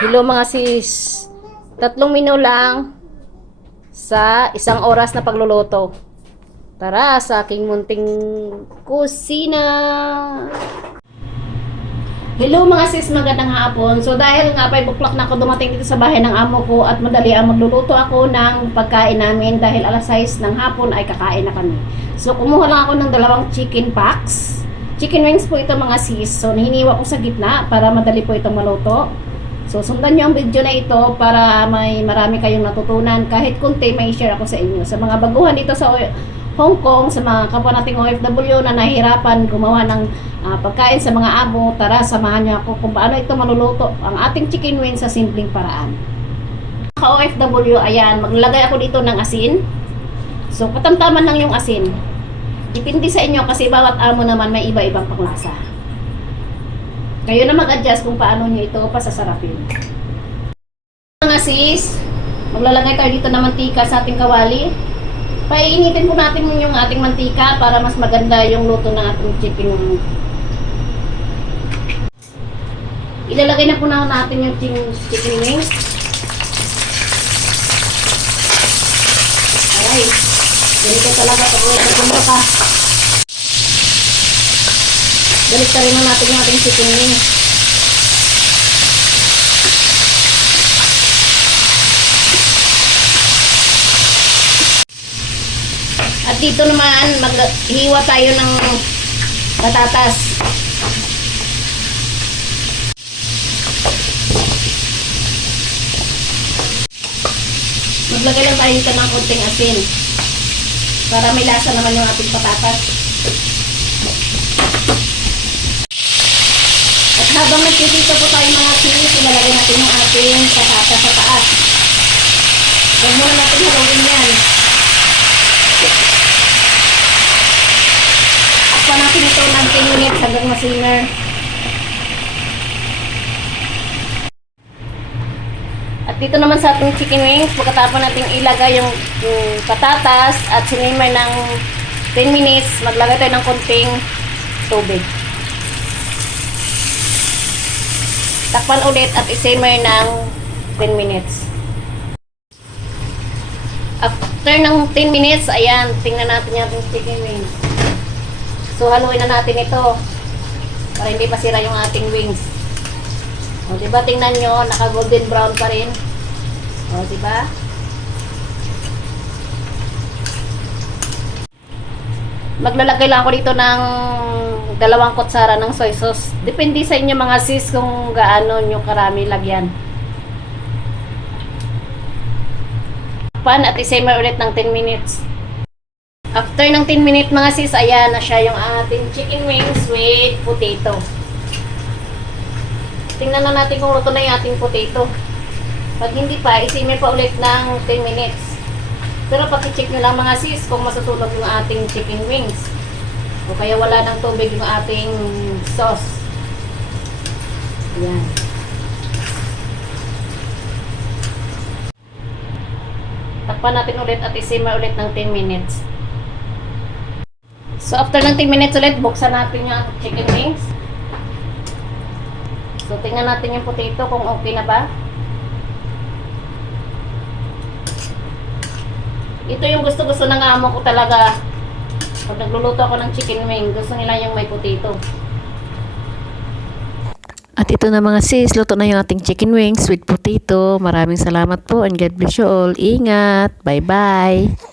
Hello mga sis. Tatlong menu lang sa isang oras na pagluluto. Tara sa aking munting kusina. Hello mga sis, magandang hapon. So dahil nga 5 o'clock na ako dumating dito sa bahay ng amo ko at madali ang magluluto ako ng pagkain namin dahil alas 6 ng hapon ay kakain na kami. So kumuha lang ako ng dalawang chicken packs. Chicken wings po ito mga sis. So hiniwa ko sa gitna para madali po itong maluto. So sundan nyo ang video na ito para may marami kayong natutunan. Kahit kunti may share ako sa inyo. Sa mga baguhan dito sa Hong Kong, sa mga kapwa nating OFW na nahihirapan gumawa ng ah, pagkain sa mga amo, tara samahan niyo ako kung paano ito maluluto ang ating chicken wings sa simpleng paraan. Ka OFW, ayan, maglagay ako dito ng asin. So patamtaman lang yung asin. Depende sa inyo kasi bawat amo naman may iba-ibang panglasa. Kayo na mag-adjust kung paano nyo ito pasasarapin. Mga sis, maglalagay tayo dito ng mantika sa ating kawali. Painitin po natin yung ating mantika para mas maganda yung luto ng ating chicken. Ilalagay na po na natin yung chicken, wings. Aray, ganito talaga pag nagpunta ka. Balik rin na natin yung ating wings. At dito naman, maghiwa tayo ng patatas. Maglagay lang tayo dito ng konting asin. Para may lasa naman yung ating patatas. Habang nagtitito po tayo mga sinis, ilalagay natin yung ating patatas sa taas. Huwag muna natin halawin yan. Takpan natin ito ng 10 minutes hanggang ma-simmer. At dito naman sa ating chicken wings, pagkatapos natin ilagay yung, yung patatas at sinimmer ng 10 minutes, maglagay tayo ng konting tubig. Takpan ulit at isimmer ng 10 minutes. After ng 10 minutes, ayan, tingnan natin yung ating chicken wings. So, haluin na natin ito para hindi masira yung ating wings. O, di ba tingnan nyo, naka golden brown pa rin. O, di ba? Maglalagay lang ako dito ng dalawang kutsara ng soy sauce. Depende sa inyo mga sis kung gaano nyo karami lagyan. Pan at isimmer ulit ng 10 minutes. After ng 10 minutes mga sis, ayan na siya yung ating chicken wings with potato. Tingnan na natin kung luto na yung ating potato. Pag hindi pa, isimmer pa ulit ng 10 minutes. Pero paki-check nyo lang mga sis kung masusunog yung ating chicken wings. O kaya wala ng tubig yung ating sauce. Ayan. Takpan natin ulit at isimmer ulit ng 10 minutes. So after ng 10 minutes ulit, buksan natin yung chicken wings. So tingnan natin yung potato kung okay na ba. Ito yung gusto-gusto ng amo ko talaga. Pag nagluluto ako ng chicken wing, gusto nila yung may potato. At ito na mga sis, luto na yung ating chicken wings with potato. Maraming salamat po and God bless you all. Ingat. Bye-bye.